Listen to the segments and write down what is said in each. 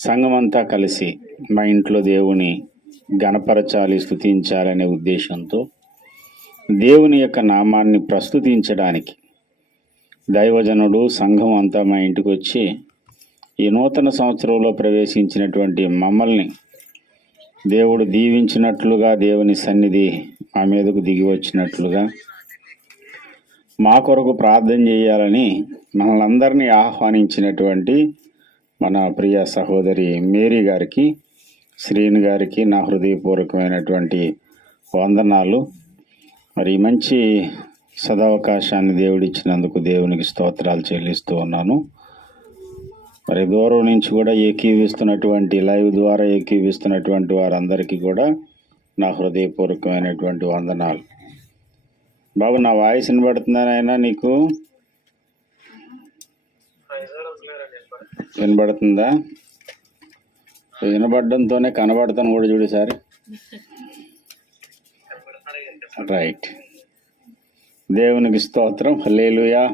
సంఘమంతా కలిసి మా ఇంట్లో దేవుని గణపరచాలి, స్తుతించాలనే ఉద్దేశంతో దేవుని యొక్క నామాన్ని ప్రస్తుతించడానికి దైవజనుడు సంఘం అంతా మా ఇంటికి వచ్చి ఈ నూతన సంవత్సరంలో ప్రవేశించినటువంటి మమ్మల్ని దేవుడు దీవించినట్లుగా, దేవుని సన్నిధి మా మీదకు దిగి వచ్చినట్లుగా మా కొరకు ప్రార్థన చేయాలని మనల్ని అందరినీ ఆహ్వానించినటువంటి మన ప్రియ సహోదరి మేరీ గారికి, శ్రీను గారికి నా హృదయపూర్వకమైనటువంటి వందనాలు. మరి మంచి సదవకాశాన్ని దేవుడిచ్చినందుకు దేవునికి స్తోత్రాలు చెల్లిస్తూ ఉన్నాను. మరి దూరం నుంచి కూడా ఏకీవిస్తున్నటువంటి, లైవ్ ద్వారా ఏకీవిస్తున్నటువంటి వారందరికీ కూడా నా హృదయపూర్వకమైనటువంటి వందనాలు. బాబు, నా వాయిస్ వినబడుతుందనైనా నీకు వినబడుతుందా? వినబడడంతోనే కనబడతాను కూడా చూడు సారి. రైట్, దేవునికి స్తోత్రం, హల్లెలూయా.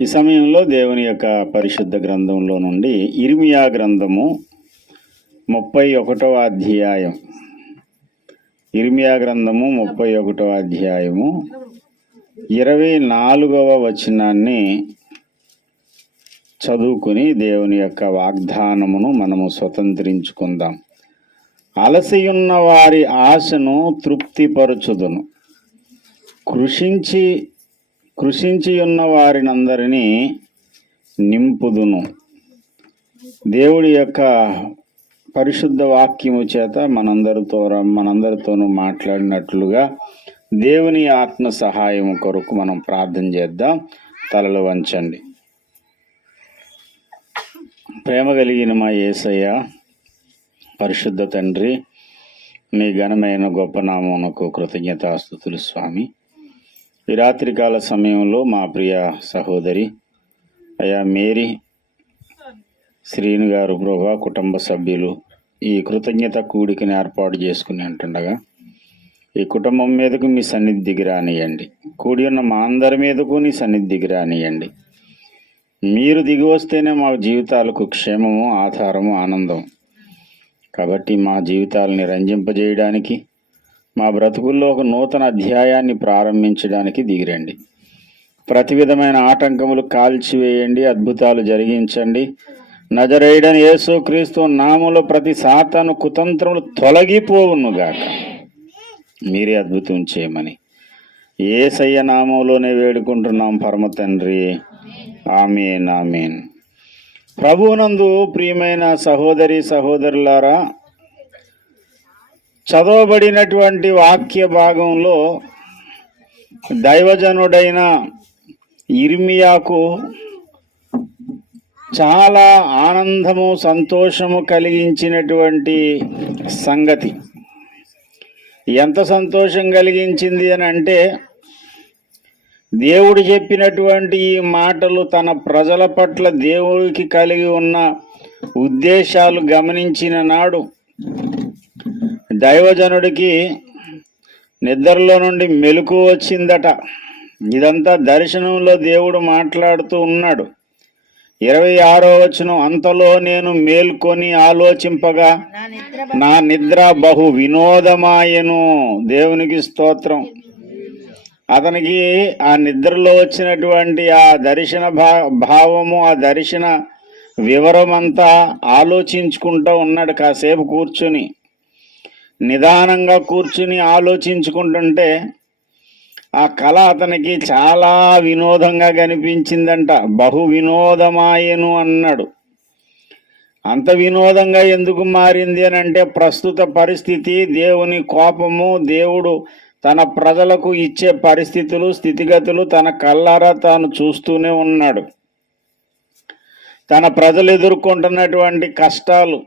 ఈ సమయంలో దేవుని యొక్క పరిశుద్ధ గ్రంథంలో నుండి ఇర్మియా గ్రంథము 31వ అధ్యాయం, ఇర్మియా గ్రంథము 31వ అధ్యాయము 24వ వచనాన్ని చదువుకుని దేవుని యొక్క వాగ్దానమును మనము స్వతంత్రించుకుందాం. అలసియున్న వారి ఆశను తృప్తిపరచుదును, కృషించి ఉన్న వారినందరినీ నింపుదును. దేవుడి యొక్క పరిశుద్ధ వాక్యము చేత మనందరితోనూ మాట్లాడినట్లుగా దేవుని ఆత్మ సహాయం కొరకు మనం ప్రార్థన చేద్దాం. తలలు వంచండి. ప్రేమ కలిగిన మా యేసయ్య, పరిశుద్ధ తండ్రి, నీ ఘనమైన గొప్ప నామమునకు కృతజ్ఞతాస్తుతులు స్వామి. ఈ రాత్రికాల సమయంలో మా ప్రియ సహోదరి అయ్యా మేరీ, శ్రీను గారు ప్రభా, కుటుంబ సభ్యులు ఈ కృతజ్ఞత కూడికని ఏర్పాటు చేసుకుని అంటుండగా ఈ కుటుంబం మీదకు మీ సన్నిధి దిగి రానియండి. కూడి ఉన్న మా అందరి మీదకు నీ సన్నిధి దిగి రానియండి. మీరు దిగి వస్తేనే మా జీవితాలకు క్షేమము, ఆధారము, ఆనందం. కాబట్టి మా జీవితాలని రంజింపజేయడానికి, మా బ్రతుకుల్లో ఒక నూతన అధ్యాయాన్ని ప్రారంభించడానికి దిగిరండి. ప్రతి విధమైన ఆటంకములు కాల్చివేయండి, అద్భుతాలు జరిగించండి. నజరేయుడైన యేసుక్రీస్తు నామములో ప్రతి సాతాను కుతంత్రములు తొలగిపోవునుగాక. మీరే అద్భుతం చేయమని యేసయ్య నామములోనే వేడుకుంటున్నాం పరమ తండ్రి, ఆమేన్, ఆమేన్. ప్రభువునందు ప్రియమైన సహోదరి సహోదరులారా, చదవబడినటువంటి వాక్య భాగంలో దైవజనుడైన ఇర్మియాకు చాలా ఆనందము, సంతోషము కలిగించినటువంటి సంగతి. ఎంత సంతోషం కలిగించింది అని అంటే, దేవుడు చెప్పినటువంటి ఈ మాటలు తన ప్రజల పట్ల దేవుడికి కలిగి ఉన్న ఉద్దేశాలు గమనించిన నాడు దైవజనుడికి నిద్రలో నుండి మెలకువ వచ్చిందట. ఇదంతా దర్శనంలో దేవుడు మాట్లాడుతూ ఉన్నాడు. 26వ వచనం, అంతలో నేను మేల్కొని ఆలోచింపగా నా నిద్ర బహు వినోదమాయెను. దేవునికి స్తోత్రం. అతనికి ఆ నిద్రలో వచ్చినటువంటి ఆ దర్శన భావము, ఆ దర్శన వివరం అంతా ఆలోచించుకుంటూ ఉన్నాడు. కాసేపు కూర్చుని, నిదానంగా కూర్చుని ఆలోచించుకుంటుంటే ఆ కళ అతనికి చాలా వినోదంగా కనిపించిందంట. బహు వినోదమాయెను అన్నాడు. అంత వినోదంగా ఎందుకు మారింది అని అంటే, ప్రస్తుత పరిస్థితి, దేవుని కోపము, దేవుడు తన ప్రజలకు ఇచ్చే పరిస్థితులు, స్థితిగతులు తన కళ్ళారా తాను చూస్తూనే ఉన్నాడు. తన ప్రజలు ఎదుర్కొంటున్నటువంటి కష్టాలు,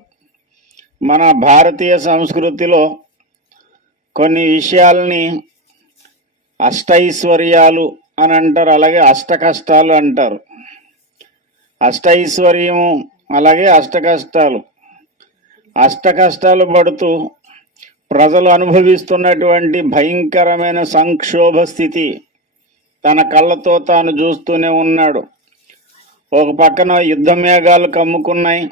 మన భారతీయ సంస్కృతిలో కొన్ని విషయాల్ని అష్టైశ్వర్యాలు అని అంటారు, అలాగే అష్ట కష్టాలు అంటారు. అష్టైశ్వర్యము అలాగే అష్ట కష్టాలు. అష్ట కష్టాలు పడుతూ ప్రజలు అనుభవిస్తున్నటువంటి భయంకరమైన సంక్షోభ స్థితి తన కళ్ళతో తాను చూస్తూనే ఉన్నాడు. ఒక పక్కన యుద్ధ మేఘాలు కమ్ముకున్నాయి.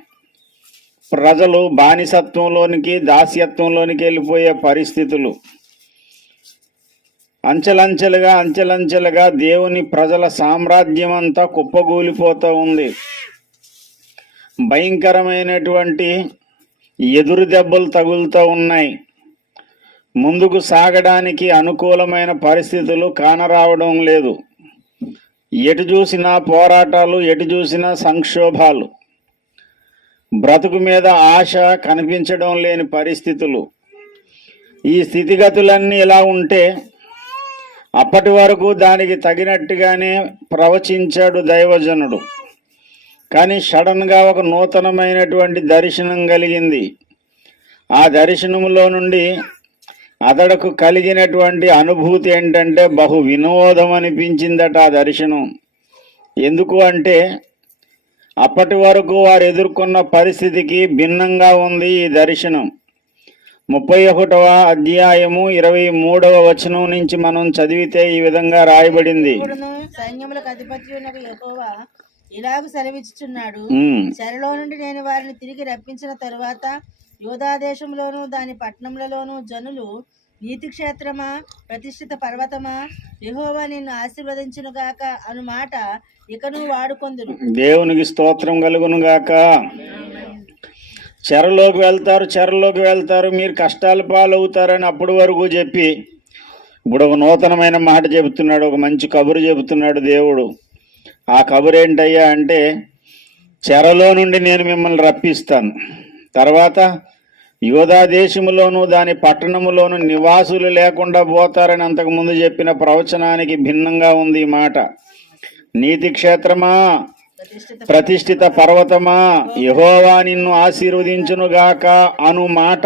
ప్రజలు బానిసత్వంలోనికి, దాస్యత్వంలోనికి వెళ్ళిపోయే పరిస్థితులు. అంచెలంచెలుగా దేవుని ప్రజల సామ్రాజ్యం అంతా కుప్పగూలిపోతూ ఉంది. భయంకరమైనటువంటి ఎదురు దెబ్బలు తగులుతూ ఉన్నాయి. ముందుకు సాగడానికి అనుకూలమైన పరిస్థితులు కానరావడం లేదు. ఎటు చూసినా పోరాటాలు, ఎటు చూసినా సంక్షోభాలు, బ్రతుకు మీద ఆశ కనిపించడం లేని పరిస్థితులు. ఈ స్థితిగతులన్నీ ఇలా ఉంటే అప్పటి వరకు దానికి తగినట్టుగానే ప్రవచించాడు దైవజనుడు. కానీ సడన్గా ఒక నూతనమైనటువంటి దర్శనం కలిగింది. ఆ దర్శనంలో నుండి అతడుకు కలిగినటువంటి అనుభూతి ఏంటంటే బహు వినోదం అనిపించిందట ఆ దర్శనం. ఎందుకు అంటే అప్పటి వరకు వారు ఎదుర్కొన్న పరిస్థితికి భిన్నంగా ఉంది ఈ దర్శనం. 31వ అధ్యాయము 23వ వచనం నుంచి మనం చదివితే ఈ విధంగా రాయబడింది. సైన్యములకు అధిపతి యెహోవా ఇలాగ సెలవిచ్చుచున్నాడు, చెరలో నుండి నేను వారిని తిరిగి రప్పించిన తరువాత యోధా దేశంలోను దాని పట్టణములలోను జనులు, నీతి క్షేత్రమా, ప్రతిష్ఠిత పర్వతమా, యెహోవా నిన్ను ఆశీర్వదించును గాక అను మాట ఇకను వాడుకొందురు. దేవునికి స్తోత్రం కలుగును గాక. చెరలోకి వెళ్తారు, మీరు కష్టాల పాలవుతారని అప్పటి వరకు చెప్పి ఇప్పుడు ఒక నూతనమైన మాట చెబుతున్నాడు, ఒక మంచి కబురు చెబుతున్నాడు దేవుడు. ఆ కబురు ఏంటయ్యా అంటే, చెరలో నుండి నేను మిమ్మల్ని రప్పిస్తాను, తర్వాత యోధా దేశములోను దాని పట్టణములోను నివాసులు లేకుండా పోతారని అంతకుముందు చెప్పిన ప్రవచనానికి భిన్నంగా ఉంది ఈ మాట. నీతి క్షేత్రమా, ప్రతిష్ఠిత పర్వతమా, యెహోవా నిన్ను ఆశీర్వదించునుగాక అను మాట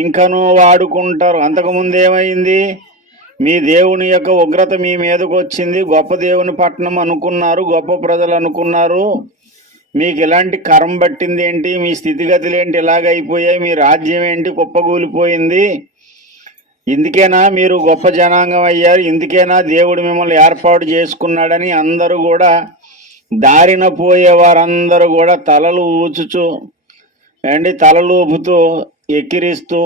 ఇంకనూ వాడుకుంటారు. అంతకుముందు ఏమైంది? మీ దేవుని యొక్క ఉగ్రత మీ మీదకు వచ్చింది, గొప్ప దేవుని పట్టణం అనుకున్నారు, గొప్ప ప్రజలు అనుకున్నారు, మీకు ఇలాంటి కరం పట్టింది ఏంటి, మీ స్థితిగతులు ఏంటి ఇలాగైపోయాయి, మీ రాజ్యం ఏంటి కుప్పగూలిపోయింది, ఇందుకేనా మీరు గొప్ప జనాంగం అయ్యారు, ఇందుకేనా దేవుడు మిమ్మల్ని ఏర్పాటు చేసుకున్నాడని అందరూ కూడా, దారిన పోయే వారందరూ కూడా తలలు ఊచుచు తలలు ఊపుతూ ఎక్కిరిస్తూ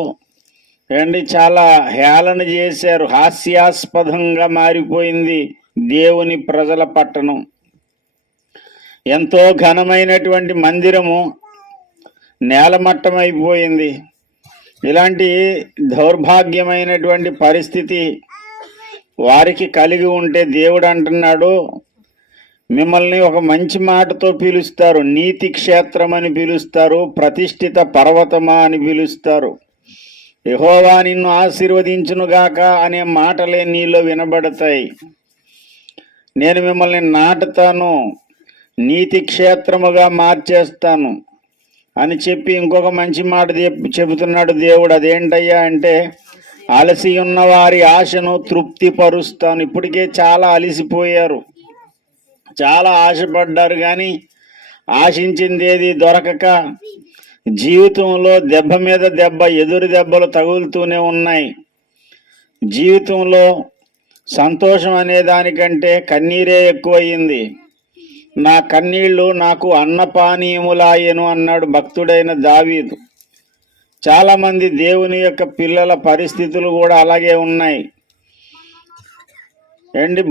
చాలా హేళన చేశారు. హాస్యాస్పదంగా మారిపోయింది దేవుని ప్రజల పట్టణం. ఎంతో ఘనమైనటువంటి మందిరము నేలమట్టమైపోయింది. ఇలాంటి దౌర్భాగ్యమైనటువంటి పరిస్థితి వారికి కలిగి ఉంటే దేవుడు అంటున్నాడు, మిమ్మల్ని ఒక మంచి మాటతో పిలుస్తారు, నీతి క్షేత్రం అని పిలుస్తారు, ప్రతిష్ఠిత పర్వతమా అని పిలుస్తారు, యెహోవా నిన్ను ఆశీర్వదించునుగాక అనే మాటలే నీలో వినబడతాయి. నేను మిమ్మల్ని నాటుతాను, నీతి క్షేత్రముగా మార్చేస్తాను అని చెప్పి ఇంకొక మంచి మాట చెబుతున్నాడు దేవుడు. అదేంటయ్యా అంటే, అలసి ఉన్న వారి ఆశను తృప్తిపరుస్తాను. ఇప్పటికే చాలా అలసిపోయారు, చాలా ఆశపడ్డారు, కానీ ఆశించింది ఏది దొరకక జీవితంలో దెబ్బ మీద దెబ్బ, ఎదురు దెబ్బలు తగులుతూనే ఉన్నాయి. జీవితంలో సంతోషం అనే దానికంటే కన్నీరే ఎక్కువయింది. నా కన్నీళ్లు నాకు అన్నపానీయములాయెను అన్నాడు భక్తుడైన దావీదు. చాలామంది దేవుని యొక్క పిల్లల పరిస్థితులు కూడా అలాగే ఉన్నాయి.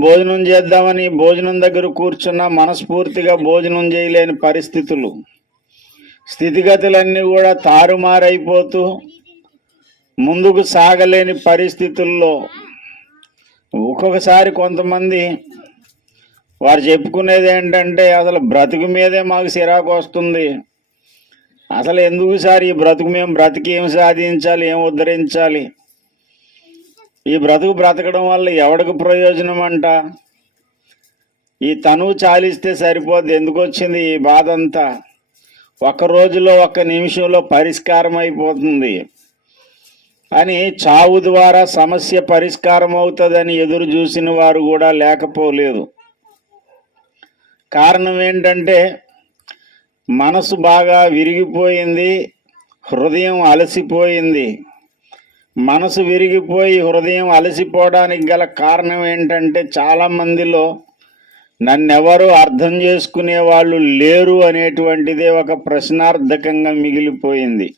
భోజనం చేద్దామని భోజనం దగ్గర కూర్చున్నా మనస్ఫూర్తిగా భోజనం చేయలేని పరిస్థితులు, స్థితిగతులన్నీ కూడా తారుమారైపోతూ ముందుకు సాగలేని పరిస్థితుల్లో ఒక్కొక్కసారి కొంతమంది వారు చెప్పుకునేది ఏంటంటే, అసలు బ్రతుకు మీదే మాకు చిరాకు వస్తుంది, అసలు ఎందుకు సార్ ఈ బ్రతుకు, మేము బ్రతికి ఏం సాధించాలి, ఏం ఉద్ధరించాలి, ఈ బ్రతుకు బ్రతకడం వల్ల ఎవడికి ప్రయోజనం అంట, ఈ తనువు చాలిస్తే సరిపోద్ది, ఎందుకు వచ్చింది ఈ బాధ అంతా, ఒక్క రోజులో ఒక్క నిమిషంలో పరిష్కారం అయిపోతుంది అని, చావు ద్వారా సమస్య పరిష్కారం అవుతుందని ఎదురు చూసిన వారు కూడా లేకపోలేదు. కారణం ఏంటంటే మనసు బాగా విరిగిపోయింది, హృదయం అలసిపోయింది. మనసు విరిగిపోయి హృదయం అలసిపోవడానికి గల కారణం ఏంటంటే, చాలామందిలో నన్నెవరు అర్థం చేసుకునే వాళ్ళు లేరు అనేటువంటిదే ఒక ప్రశ్నార్థకంగా మిగిలిపోయింది.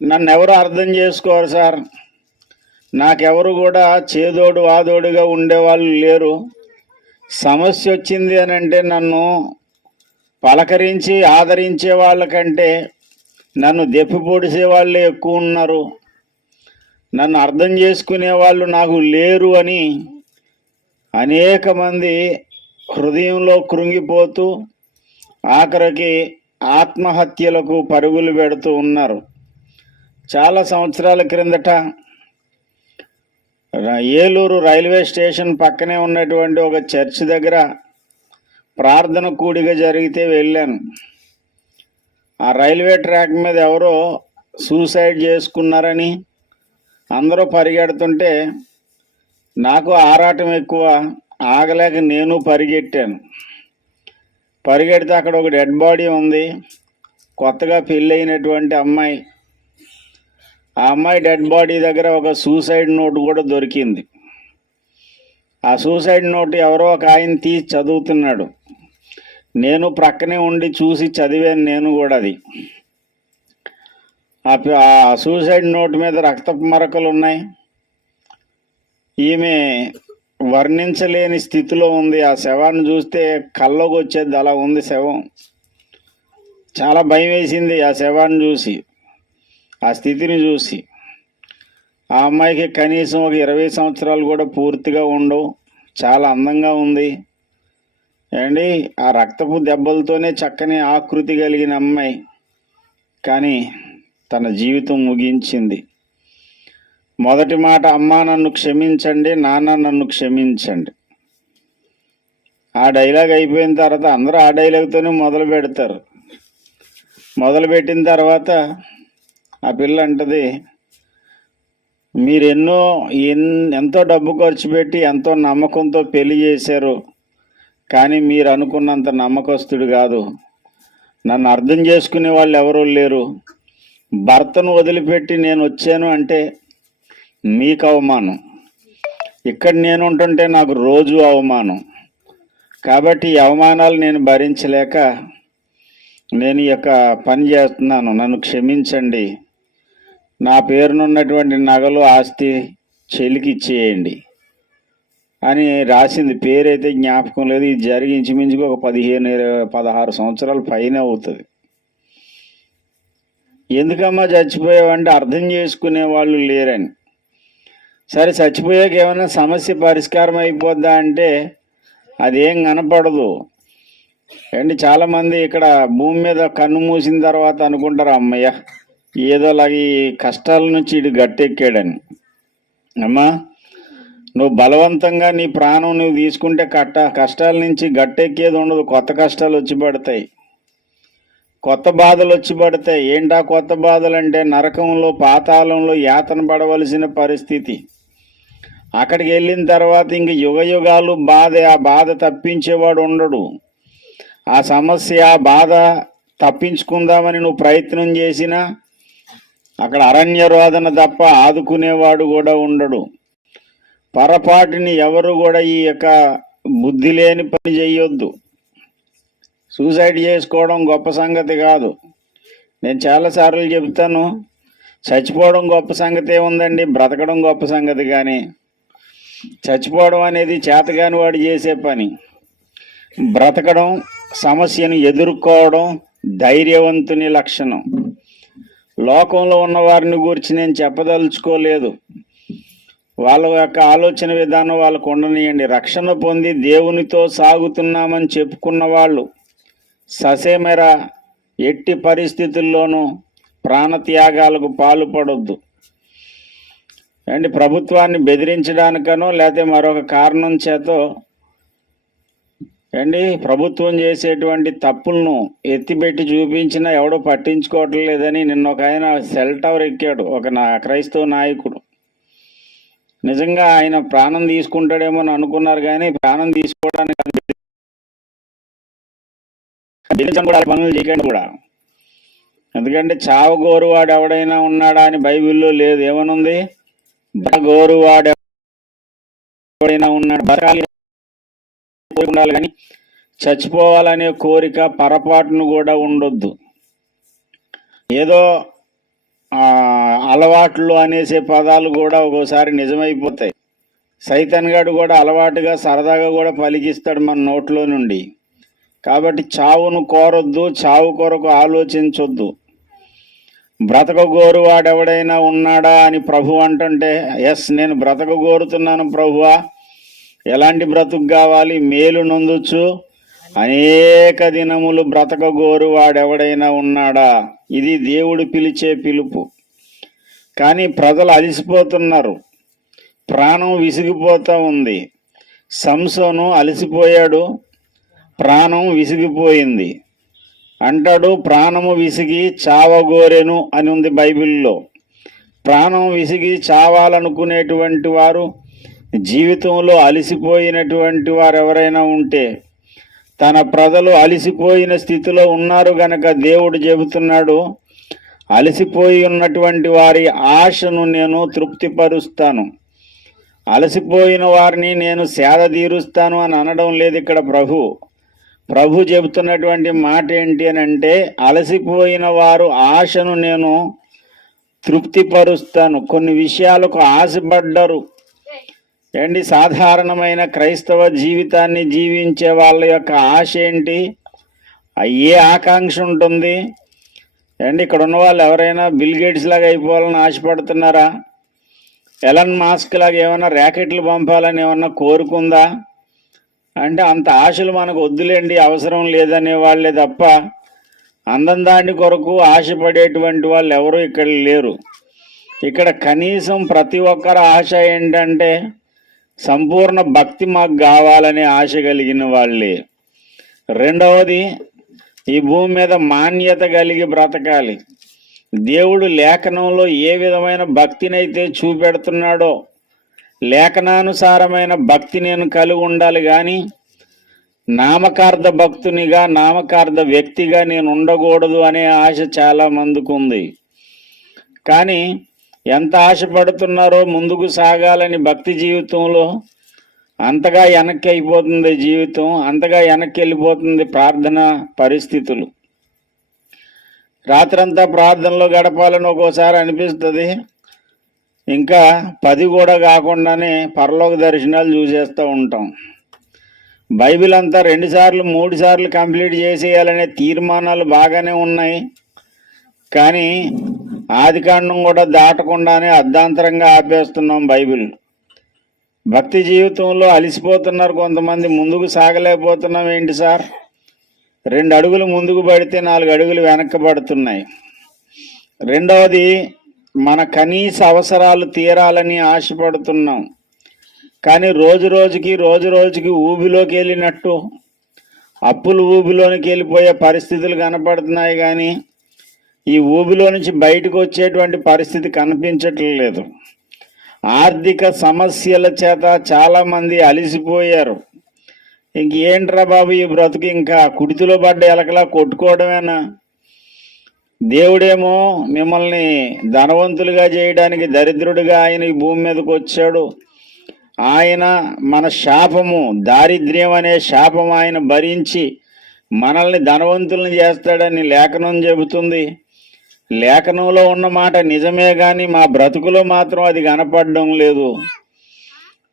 నన్నెవరు అర్థం చేసుకోరు సార్, నాకెవరు కూడా చేదోడు వాదోడుగా ఉండేవాళ్ళు లేరు. సమస్య వచ్చింది అని అంటే నన్ను పలకరించి ఆదరించే వాళ్ళకంటే నన్ను దెప్పి పొడిసే వాళ్ళే ఎక్కువ ఉన్నారు, నన్ను అర్థం చేసుకునే వాళ్ళు నాకు లేరు అని అనేక మంది హృదయంలో కృంగిపోతూ ఆఖరికి ఆత్మహత్యలకు పరుగులు పెడుతూ ఉన్నారు. చాలా సంవత్సరాల క్రిందట ఏలూరు రైల్వే స్టేషన్ పక్కనే ఉన్నటువంటి ఒక చర్చ్ దగ్గర ప్రార్థన కూడిక జరిగితే వెళ్ళాను. ఆ రైల్వే ట్రాక్ మీద ఎవరో సూసైడ్ చేసుకున్నారని అందరూ పరిగెడుతుంటే నాకు ఆరాటం ఎక్కువ, ఆగలేక నేను పరిగెట్టాను. పరిగెడితే అక్కడ ఒక డెడ్ బాడీ ఉంది, కొత్తగా పెళ్ళైనటువంటి అమ్మాయి. ఆ అమ్మాయి డెడ్ బాడీ దగ్గర ఒక సూసైడ్ నోట్ కూడా దొరికింది. ఆ సూసైడ్ నోట్ ఎవరో ఒక ఆయన తీసి చదువుతున్నాడు. నేను ప్రక్కనే ఉండి చూసి చదివాను నేను కూడా. అది ఆ సూసైడ్ నోట్ మీద రక్తపు మరకలు ఉన్నాయి. ఈమె వర్ణించలేని స్థితిలో ఉంది. ఆ శవాన్ని చూస్తే కళ్ళకు వచ్చేది అలా ఉంది శవం. చాలా భయం వేసింది ఆ శవాన్ని చూసి, ఆ స్థితిని చూసి. ఆ అమ్మాయికి కనీసం ఒక 20 సంవత్సరాలు కూడా పూర్తిగా ఉండవు, చాలా అందంగా ఉంది అండి. ఆ రక్తపు దెబ్బలతోనే చక్కని ఆకృతి కలిగిన అమ్మాయి, కానీ తన జీవితం ముగించింది. మొదటి మాట, అమ్మా నన్ను క్షమించండి, నాన్న నన్ను క్షమించండి. ఆ డైలాగ్ అయిపోయిన తర్వాత అందరూ ఆ డైలాగ్తోనే మొదలు పెడతారు. మొదలుపెట్టిన తర్వాత ఆ పిల్ల అంటది, మీరు ఎంతో డబ్బు ఖర్చు పెట్టి ఎంతో నమ్మకంతో పెళ్లి చేశారు, కానీ మీరు అనుకున్నంత నమ్మకస్తుడు కాదు. నన్ను అర్థం చేసుకునే వాళ్ళు ఎవరూ లేరు. భర్తను వదిలిపెట్టి నేను వచ్చాను అంటే మీకు అవమానం, ఇక్కడ నేను ఉంటుంటే నాకు రోజు అవమానం. కాబట్టి ఈ అవమానాలు నేను భరించలేక నేను ఈ యొక్క పని చేస్తున్నాను, నన్ను క్షమించండి. నా పేరునున్నటువంటి నగలు ఆస్తి చెల్లికి ఇచ్చేయండి అని రాసింది. పేరైతే జ్ఞాపకం లేదు. ఇది జరిగి ఇంచుమించుగా ఒక 15-16 సంవత్సరాల పైన అవుతుంది. ఎందుకమ్మా చచ్చిపోయావంటే అర్థం చేసుకునే వాళ్ళు లేరని. సరే, చచ్చిపోయాక ఏమైనా సమస్య పరిష్కారం అయిపోద్దా అంటే అదేం కనపడదు అండి. చాలామంది ఇక్కడ భూమి మీద కన్ను మూసిన తర్వాత అనుకుంటారు, అమ్మయ్య ఏదోలాగా ఈ కష్టాల నుంచి ఇటు గట్టెక్కాడని. అమ్మా, నువ్వు బలవంతంగా నీ ప్రాణం నువ్వు తీసుకుంటే కష్టాల నుంచి గట్టెక్కేది ఉండదు. కొత్త కష్టాలు వచ్చి పడతాయి, కొత్త బాధలు వచ్చి పడతాయి. ఏంటా కొత్త బాధలు అంటే నరకంలో పాతాళంలో యాతన పడవలసిన పరిస్థితి. అక్కడికి వెళ్ళిన తర్వాత ఇంక యుగ యుగాలు బాధ. ఆ బాధ తప్పించేవాడు ఉండడు. ఆ సమస్య, ఆ బాధ తప్పించుకుందామని నువ్వు ప్రయత్నం చేసినా అక్కడ అరణ్య రోదన తప్ప ఆదుకునేవాడు కూడా ఉండడు. పొరపాటుని ఎవరు కూడా ఈ యొక్క బుద్ధి లేని పని చేయొద్దు. సూసైడ్ చేసుకోవడం గొప్ప సంగతి కాదు. నేను చాలాసార్లు చెప్తాను, చచ్చిపోవడం గొప్ప సంగతి ఏముందండి, బ్రతకడం గొప్ప సంగతి. కానీ చచ్చిపోవడం అనేది చేతగాని వాడు చేసే పని. బ్రతకడం, సమస్యను ఎదుర్కోవడం ధైర్యవంతుని లక్షణం. లోకంలో ఉన్న వారిని గురించి నేను చెప్పదలుచుకోలేదు. వాళ్ళ యొక్క ఆలోచన విధానం వాళ్ళకు ఉండనియండి. రక్షణ పొంది దేవునితో సాగుతున్నామని చెప్పుకున్న వాళ్ళు ససేమెర ఎట్టి పరిస్థితుల్లోనూ ప్రాణత్యాగాలకు పాల్పడొద్దు అండి. ప్రభుత్వాన్ని బెదిరించడానికనో లేకపోతే మరొక కారణం చేతో అండి ప్రభుత్వం చేసేటువంటి తప్పులను ఎత్తిపెట్టి చూపించినా ఎవడో పట్టించుకోవటం లేదని నిన్న ఒక ఆయన సెల్ టవర్ ఎక్కాడు, ఒక క్రైస్తవ నాయకుడు. నిజంగా ఆయన ప్రాణం తీసుకుంటాడేమో అని అనుకున్నారు, కానీ ప్రాణం తీసుకోవడానికి కూడా పనులు చేయకండి కూడా. ఎందుకంటే చావు గోరువాడు ఎవడైనా ఉన్నాడా అని బైబిల్లో లేదు. ఏమనుంది? గోరువాడు ఎవడైనా ఉన్నాడు, బతకాలి ఉండాలి కానీ చచ్చిపోవాలనే కోరిక పొరపాటును కూడా ఉండొద్దు. ఏదో అలవాట్లు అనేసే పదాలు కూడా ఒక్కోసారి నిజమైపోతాయి. సైతాన్ గాడు కూడా అలవాటుగా సరదాగా కూడా పలికిస్తాడు మన నోట్లో నుండి. కాబట్టి చావును కోరొద్దు, చావు కొరకు ఆలోచించొద్దు. బ్రతకగోరు వాడెవడైనా ఉన్నాడా అని ప్రభు అంటుంటే, ఎస్ నేను బ్రతకగోరుతున్నాను ప్రభువా. ఎలాంటి బ్రతుకు కావాలి? మేలు నొందుచు అనేక దినములు బ్రతకగోరు వాడెవడైనా ఉన్నాడా? ఇది దేవుడు పిలిచే పిలుపు. కానీ ప్రజలు అలసిపోతున్నారు, ప్రాణం విసిగిపోతూ ఉంది. సంసోను అలసిపోయాడు, ప్రాణం విసిగిపోయింది. అంటాడు ప్రాణము విసిగి చావగోరెను అని ఉంది బైబిల్లో. ప్రాణం విసిగి చావాలనుకునేటువంటి వారు, జీవితంలో అలసిపోయినటువంటి వారు ఎవరైనా ఉంటే, తన ప్రజలు అలసిపోయిన స్థితిలో ఉన్నారు గనక దేవుడు చెబుతున్నాడు, అలసిపోయి ఉన్నటువంటి వారి ఆశను నేను తృప్తిపరుస్తాను, అలసిపోయిన వారిని నేను సేద తీరుస్తాను అని అనడం లేదు ఇక్కడ ప్రభు చెబుతున్నటువంటి మాట ఏంటి అని అంటే, అలసిపోయిన వారు ఆశను నేను తృప్తిపరుస్తాను. కొన్ని విషయాలకు ఆశపడ్డారు ఏంటి? సాధారణమైన క్రైస్తవ జీవితాన్ని జీవించే వాళ్ళ యొక్క ఆశ ఏంటి? ఏ ఆకాంక్ష ఉంటుంది ఏంటి? ఇక్కడ ఉన్న వాళ్ళు ఎవరైనా బిల్ గేట్స్ లాగా అయిపోవాలని ఆశపడుతున్నారా? ఎలన్ మాస్క్ లాగా ఏమైనా ర్యాకెట్లు పంపాలని ఏమన్నా కోరుకుందా అంటే, అంత ఆశలు మనకు వద్దులేండి, అవసరం లేదనే వాళ్ళే తప్ప అందం దాని కొరకు ఆశపడేటువంటి వాళ్ళు ఎవరు ఇక్కడ లేరు. ఇక్కడ కనీసం ప్రతి ఒక్కరి ఆశ ఏంటంటే, సంపూర్ణ భక్తి మాకు కావాలనే ఆశ కలిగిన వాళ్ళే. రెండవది, ఈ భూమి మీద మాన్యత కలిగి బ్రతకాలి. దేవుడు లేఖనంలో ఏ విధమైన భక్తినైతే చూపెడుతున్నాడో, లేఖనానుసారమైన భక్తి నేను కలిగి ఉండాలి కానీ నామకార్థ భక్తునిగా, నామకార్థ వ్యక్తిగా నేను ఉండకూడదు అనే ఆశ చాలా మందికి ఉంది. కానీ ఎంత ఆశపడుతున్నారో ముందుకు సాగాలని భక్తి జీవితంలో, అంతగా వెనక్కి అయిపోతుంది జీవితం, అంతగా వెనక్కి వెళ్ళిపోతుంది ప్రార్థన పరిస్థితులు. రాత్రంతా ప్రార్థనలో గడపాలని ఒక్కోసారి అనిపిస్తుంది, ఇంకా 10 కూడా కాకుండానే పరలోక దర్శనాలు చూసేస్తూ ఉంటాం. బైబిల్ అంతా 2 సార్లు 3 సార్లు కంప్లీట్ చేసేయాలనే తీర్మానాలు బాగానే ఉన్నాయి, కానీ ఆదికాండం కూడా దాటకుండానే అర్ధాంతరంగా ఆపేస్తున్నాం బైబిల్. భక్తి జీవితంలో అలసిపోతున్నారు కొంతమంది, ముందుకు సాగలేకపోతున్నాం. ఏంటి సార్? 2 అడుగులు ముందుకు పడితే 4 అడుగులు వెనక్కి పడుతున్నాయి. రెండవది, మన కనీస అవసరాలు తీరాలని ఆశపడుతున్నాం, కానీ రోజు రోజుకి ఊబిలోకి వెళ్ళినట్టు అప్పులు ఊబిలోనికి వెళ్ళిపోయే పరిస్థితులు కనపడుతున్నాయి, కానీ ఈ ఊబిలో నుంచి బయటకు వచ్చేటువంటి పరిస్థితి కనిపించట్లేదు. ఆర్థిక సమస్యల చేత చాలామంది అలసిపోయారు. ఇంకేంట్రా బాబు ఈ బ్రతుకు, ఇంకా కుడితిలో పడ్డ ఎలకలా కొట్టుకోవడమేనా? దేవుడేమో మిమ్మల్ని ధనవంతులుగా చేయడానికి దరిద్రుడిగా ఆయన ఈ భూమి మీదకి వచ్చాడు. ఆయన మన శాపము, దారిద్ర్యం అనే శాపం ఆయన భరించి మనల్ని ధనవంతుల్ని చేస్తాడని లేఖనం చెబుతుంది. లేఖనంలో ఉన్న మాట నిజమే కానీ మా బ్రతుకులో మాత్రం అది కనపడడం లేదు.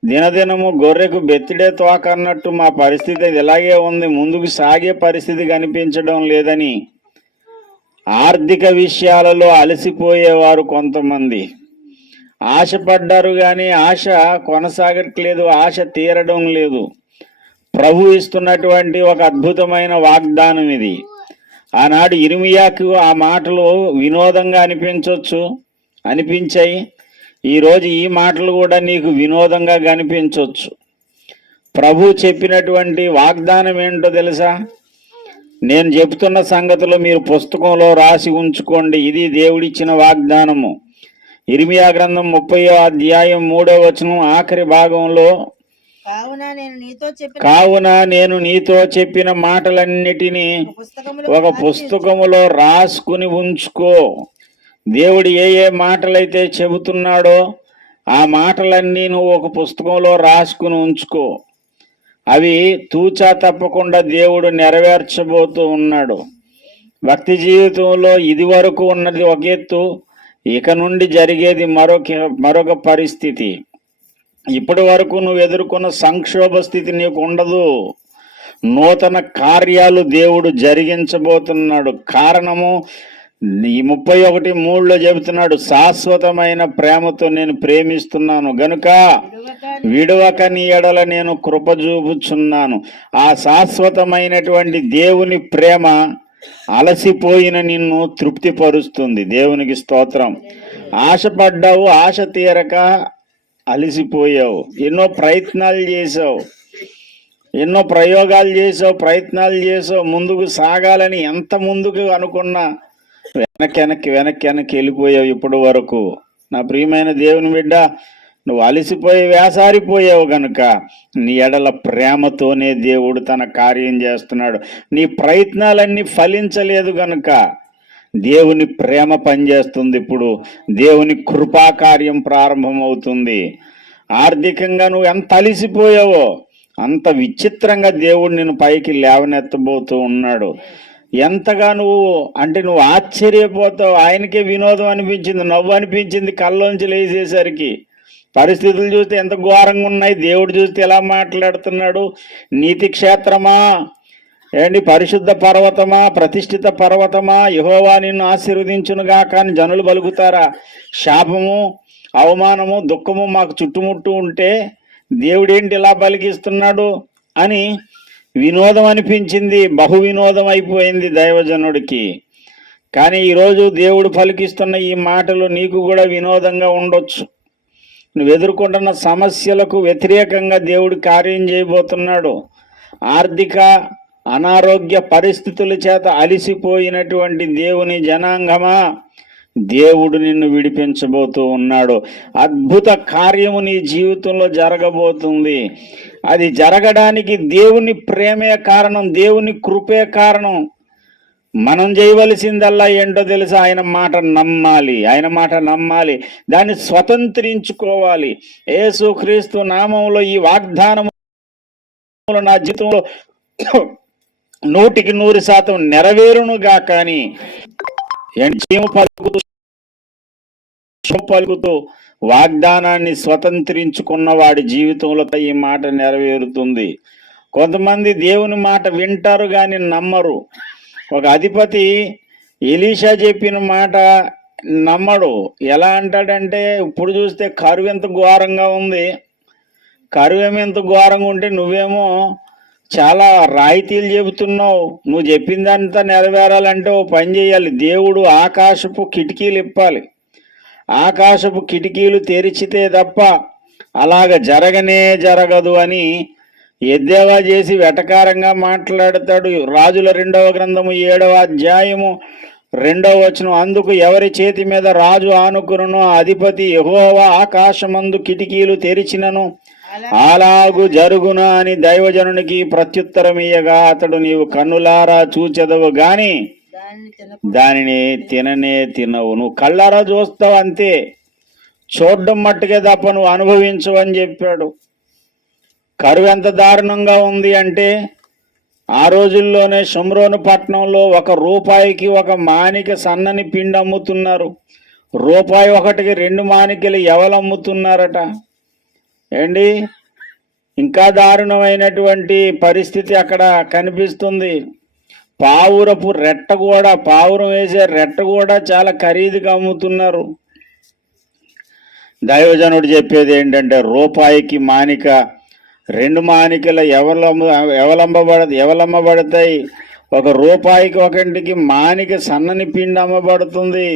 దినదినము గొర్రెకు బెత్తిడే తోక అన్నట్టు మా పరిస్థితి ఇలాగే ఉంది, ముందుకు సాగే పరిస్థితి కనిపించడం లేదని ఆర్థిక విషయాలలో అలసిపోయేవారు కొంతమంది. ఆశపడ్డారు కానీ ఆశ కొనసాగట్లేదు, ఆశ తీరడం లేదు. ప్రభు ఇస్తున్నటువంటి ఒక అద్భుతమైన వాగ్దానం ఇది. ఆనాడు ఇర్మియాకు ఆ మాటలు వినోదంగా అనిపించాయి. ఈరోజు ఈ మాటలు కూడా నీకు వినోదంగా కనిపించవచ్చు. ప్రభు చెప్పినటువంటి వాగ్దానం ఏంటో తెలుసా? నేను చెప్తున్న సంగతులు మీరు పుస్తకంలో రాసి ఉంచుకోండి. ఇది దేవుడిచ్చిన వాగ్దానము. ఇర్మియా గ్రంథం 30వ అధ్యాయం 3వ వచనం ఆఖరి భాగంలో, కావున నేను నీతో చెప్పిన మాటలన్నిటినీ ఒక పుస్తకములో రాసుకుని ఉంచుకో. దేవుడు ఏ మాటలైతే చెబుతున్నాడో ఆ మాటలన్నీ నువ్వు ఒక పుస్తకంలో రాసుకుని ఉంచుకో. అవి తూచా తప్పకుండా దేవుడు నెరవేర్చబోతూ ఉన్నాడు. భక్తి జీవితంలో ఇది వరకు ఉన్నది ఒక ఎత్తు, ఇక నుండి జరిగేది మరొక పరిస్థితి. ఇప్పటి వరకు నువ్వు ఎదుర్కొన్న సంక్షోభ స్థితి నీకు ఉండదు. నూతన కార్యాలు దేవుడు జరిగించబోతున్నాడు. కారణము ఈ 31:3 చెబుతున్నాడు, శాశ్వతమైన ప్రేమతో నేను ప్రేమిస్తున్నాను గనుక విడవక నీ ఎడల నేను కృప చూపుచున్నాను. ఆ శాశ్వతమైనటువంటి దేవుని ప్రేమ అలసిపోయిన నిన్ను తృప్తిపరుస్తుంది. దేవునికి స్తోత్రం. ఆశపడ్డావు, ఆశ తీరక అలసిపోయావు, ఎన్నో ప్రయత్నాలు చేసావు, ఎన్నో ప్రయోగాలు చేసావు, ప్రయత్నాలు చేసావు, ముందుకు సాగాలని ఎంత ముందుకు అనుకున్నా వెనక్కి వెళ్ళిపోయావు. ఇప్పటి వరకు నా ప్రియమైన దేవుని బిడ్డ, నువ్వు అలసిపోయి వేసారిపోయావు గనుక నీ ఎడల ప్రేమతోనే దేవుడు తన కార్యం చేస్తున్నాడు. నీ ప్రయత్నాలన్నీ ఫలించలేదు గనుక దేవుని ప్రేమ పనిచేస్తుంది. ఇప్పుడు దేవుని కృపా కార్యం ప్రారంభమవుతుంది. ఆర్థికంగా నువ్వు ఎంత అలసిపోయావో అంత విచిత్రంగా దేవుడు నిన్ను పైకి లేవనెత్తబోతూ ఉన్నాడు. ఎంతగా నువ్వు ఆశ్చర్యపోతావు. ఆయనకే వినోదం అనిపించింది, నవ్వు అనిపించింది కళ్ళలోంచి లేచేసరికి. పరిస్థితులు చూస్తే ఎంత ఘోరంగా ఉన్నాయి, దేవుడు చూస్తే ఎలా మాట్లాడుతున్నాడు. నీతి క్షేత్రమా, పరిశుద్ధ పర్వతమా, ప్రతిష్ఠిత పర్వతమా, యెహోవా నిన్ను ఆశీర్వదించునుగా కానీ జనులు పలుకుతారా? శాపము, అవమానము, దుఃఖము మాకు చుట్టుముట్టు ఉంటే దేవుడేంటి ఇలా పలికిస్తున్నాడు అని వినోదం అనిపించింది. బహు వినోదం అయిపోయింది దైవజనుడికి. కానీ ఈరోజు దేవుడు పలికిస్తున్న ఈ మాటలు నీకు కూడా వినోదంగా ఉండొచ్చు. నువ్వు ఎదుర్కొంటున్న సమస్యలకు వ్యతిరేకంగా దేవుడు కార్యం చేయబోతున్నాడు. ఆర్థిక అనారోగ్య పరిస్థితుల చేత అలిసిపోయినటువంటి దేవుని జనాంగమా, దేవుడు నిన్ను విడిపించబోతూ ఉన్నాడు. అద్భుత కార్యము నీ జీవితంలో జరగబోతుంది. అది జరగడానికి దేవుని ప్రేమే కారణం, దేవుని కృపే కారణం. మనం చేయవలసిందల్లా ఏంటో తెలుసా? ఆయన మాట నమ్మాలి, ఆయన మాట నమ్మాలి, దాన్ని స్వతంత్రించుకోవాలి. యేసుక్రీస్తు నామములో ఈ వాగ్దానము నా జీవితంలో 100% నెరవేరునుగా. కానీ పలుకుతూ వాగ్దానాన్ని స్వతంత్రించుకున్న వాడి జీవితంలో ఈ మాట నెరవేరుతుంది. కొంతమంది దేవుని మాట వింటారు కానీ నమ్మరు. ఒక అధిపతి ఎలీషా చెప్పిన మాట నమ్మడు. ఎలా అంటాడంటే, ఇప్పుడు చూస్తే కరువు ఎంత ఘోరంగా ఉంది, కరువు ఎంత ఘోరంగా ఉంటే నువ్వేమో చాలా రాయితీలు చెబుతున్నావు. నువ్వు చెప్పిందంతా నెరవేరాలంటే ఓ పని చేయాలి, దేవుడు ఆకాశపు కిటికీలు ఇప్పాలి. ఆకాశపు కిటికీలు తెరిచితే తప్ప అలాగ జరగదు అని ఎద్దేవా చేసి వెటకారంగా మాట్లాడతాడు. రాజుల 2వ గ్రంథము 7వ అధ్యాయము 2వ వచనం, అందుకు ఎవరి చేతి మీద రాజు ఆనుకును అధిపతి యెహోవా ఆకాశమందు కిటికీలు తెరిచినను అలాగు జరుగునా అని దైవజనునికి ప్రత్యుత్తరమియ్యగా, అతడు నీవు కన్నులారా చూచెదవు గాని దానిని తినవు. నువ్వు కళ్ళారా చూస్తావు అంతే, చూడడం మట్టుకే తప్ప నువ్వు అనుభవించవు అని చెప్పాడు. కరువు ఎంత దారుణంగా ఉంది అంటే, ఆ రోజుల్లోనే షమ్రోను పట్టణంలో ₹1కి 1 మానిక సన్నని పిండి అమ్ముతున్నారు. ₹1కి 2 మానికలు ఎవరు అమ్ముతున్నారట ఏంటి? ఇంకా దారుణమైనటువంటి పరిస్థితి అక్కడ కనిపిస్తుంది. పావురం వేసే రెట్ట కూడా చాలా ఖరీదుగా అమ్ముతున్నారు. దైవజనుడు చెప్పేది ఏంటంటే, ₹1కి మానిక, 2 మానికలు ఎవలమ్మబడతాయి. ₹1కి 1 మానిక సన్నని పిండి అమ్మబడుతుంది.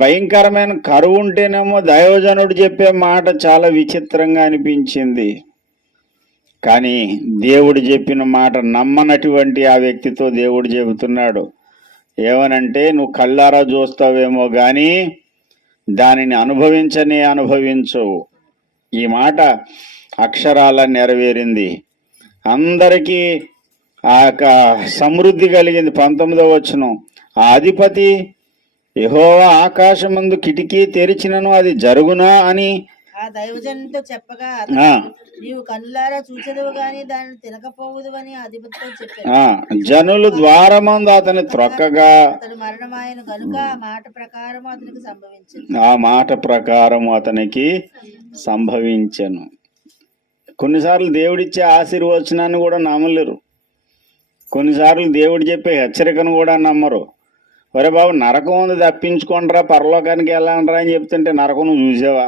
భయంకరమైన కరువు ఉంటేనేమో దైవజనుడు చెప్పే మాట చాలా విచిత్రంగా అనిపించింది. కానీ దేవుడు చెప్పిన మాట నమ్మనటువంటి ఆ వ్యక్తితో దేవుడు చెబుతున్నాడు ఏమనంటే, నువ్వు కళ్ళారా చూస్తావేమో కానీ దానిని అనుభవించవు. ఈ మాట అక్షరాల నెరవేరింది. అందరికీ ఆ సమృద్ధి కలిగింది. 19వ వచనం, ఆ అధిపతి యెహోవా ఆకాశమందు కిటికీ తెరిచినను అది జరుగునా అని ఆ దైవజనుడితో చెప్పగా ఆ, నీవు కన్నులారా చూచెదవు గాని దానిని తినకపోవుదు అని అధిపతితో చెప్పాను. జనులు ద్వారమందు అతని త్రొక్కగా అతడు మరణమాయను కనుక ఆ మాట ప్రకారం అతనికి సంభవించింది. ఆ మాట ప్రకారం అతనికి సంభవించెను. కొన్నిసార్లు దేవుడిచ్చే ఆశీర్వచనాన్ని కూడా నమ్మలేరు. కొన్నిసార్లు దేవుడు చెప్పే హెచ్చరికను కూడా నమ్మరు. ఒరే బాబు, నరకం ఉంది, తప్పించుకోండిరా, పరలోకానికి వెళ్ళండిరా అని చెప్తుంటే నరకం నువ్వు చూసావా,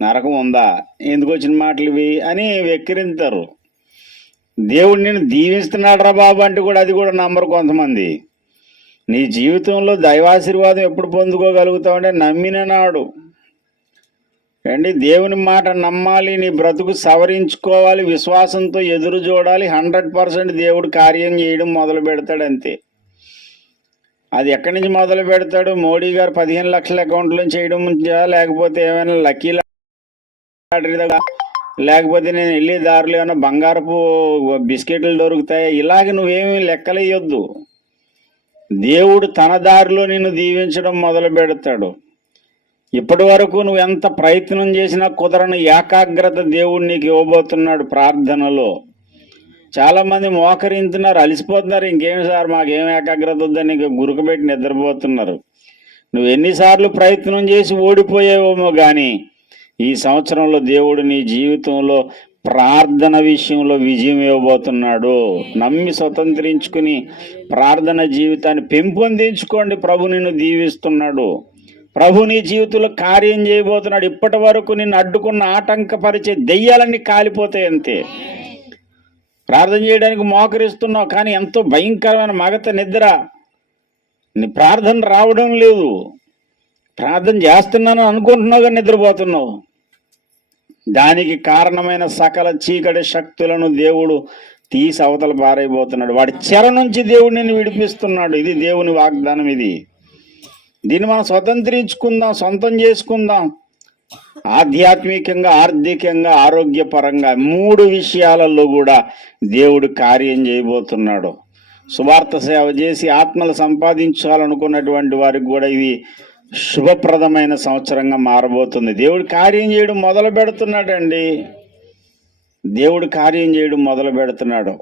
నరకం ఉందా, ఎందుకు వచ్చిన మాటలు ఇవి అని వెక్కిరింతారు. దేవుడు నిన్ను దీవిస్తున్నాడు రా బాబు అంటే కూడా అది కూడా నమ్మరు కొంతమంది. నీ జీవితంలో దైవాశీర్వాదం ఎప్పుడు పొందుకోగలుగుతావు అంటే నమ్మిన నాడు. అండి, దేవుని మాట నమ్మాలి, నీ బ్రతుకు సవరించుకోవాలి, విశ్వాసంతో ఎదురు చూడాలి. 100% దేవుడు కార్యం చేయడం మొదలు పెడతాడు అంతే. అది ఎక్కడి నుంచి మొదలు పెడతాడు? మోడీ గారు 15 లక్షల అకౌంట్లో చేయడం, లేకపోతే ఏమైనా లక్కీ లాటరీ దగ్గర, లేకపోతే నేను వెళ్ళే దారిలో ఏమైనా బంగారపు బిస్కెట్లు దొరుకుతాయి, ఇలాగ నువ్వేమీ లెక్కలేయొద్దు. దేవుడు తన దారిలో నిన్ను దీవించడం మొదలు పెడతాడు. ఇప్పటి వరకు నువ్వు ఎంత ప్రయత్నం చేసినా కుదరని ఏకాగ్రత దేవుడు నీకు ఇవ్వబోతున్నాడు ప్రార్థనలో. చాలామంది మోకరింతున్నారు, అలసిపోతున్నారు. ఇంకేమి సార్, మాకేం ఏకాగ్రత వద్దని గురుకుపెట్టి నిద్రపోతున్నారు. నువ్వు ఎన్నిసార్లు ప్రయత్నం చేసి ఓడిపోయేవేమో కానీ ఈ సంవత్సరంలో దేవుడు నీ జీవితంలో ప్రార్థన విషయంలో విజయం ఇవ్వబోతున్నాడు. నమ్మి స్వతంత్రించుకుని ప్రార్థన జీవితాన్ని పెంపొందించుకోండి. ప్రభు నిన్ను దీవిస్తున్నాడు. ప్రభు నీ జీవితంలో కార్యం చేయబోతున్నాడు. ఇప్పటి వరకు నిన్ను అడ్డుకున్న ఆటంకపరిచే దెయ్యాలన్నీ కాలిపోతాయి అంతే. ప్రార్థన చేయడానికి మోకరిస్తున్నావు కానీ ఎంతో భయంకరమైన మగత నిద్ర, నీ ప్రార్థన రావడం లేదు. ప్రార్థన చేస్తున్నాను అనుకుంటున్నావు కానీ నిద్రపోతున్నావు. దానికి కారణమైన సకల చీకటి శక్తులను దేవుడు తీసి అవతల పారైపోతున్నాడు. వాడి చెర నుంచి దేవుడు నిన్ను విడిపిస్తున్నాడు. ఇది దేవుని వాగ్దానం. దీన్ని మనం స్వతంత్రించుకుందాం, సొంతం చేసుకుందాం. ఆధ్యాత్మికంగా, ఆర్థికంగా, ఆరోగ్యపరంగా 3 విషయాలలో కూడా దేవుడు కార్యం చేయబోతున్నాడు. సువార్త సేవ చేసి ఆత్మలు సంపాదించాలనుకున్నటువంటి వారికి కూడా ఇది శుభప్రదమైన సంవత్సరంగా మారబోతుంది. దేవుడు కార్యం చేయడం మొదలు పెడుతున్నాడండి. దేవుడు కార్యం చేయడం మొదలు పెడుతున్నాడు.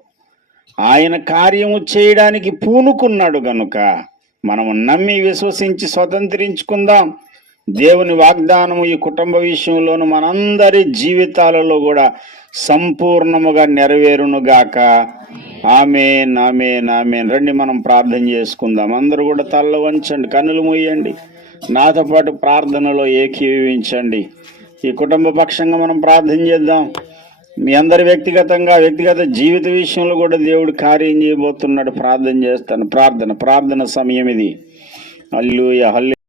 ఆయన కార్యము చేయడానికి పూనుకున్నాడు కనుక మనము నమ్మి విశ్వసించి స్వతంత్రించుకుందాం. దేవుని వాగ్దానము ఈ కుటుంబ విషయంలోను మనందరి జీవితాలలో కూడా సంపూర్ణముగా నెరవేరునుగాక. ఆమేన్, ఆమేన్, ఆమేన్. రండి మనం ప్రార్థన చేసుకుందాం. అందరూ కూడా తల్ల వంచండి, కన్నులు మూయండి, నాతో పాటు ప్రార్థనలో ఏకీభవించండి. ఈ కుటుంబ పక్షంగా మనం ప్రార్థన చేద్దాం. మీ అందరి వ్యక్తిగత జీవిత విషయంలో కూడా దేవుడు కార్యం చేయబోతున్నాడు. ప్రార్థన చేస్తాను. ప్రార్థన సమయం ఇది. హల్లెలూయా, హల్లెలూయా.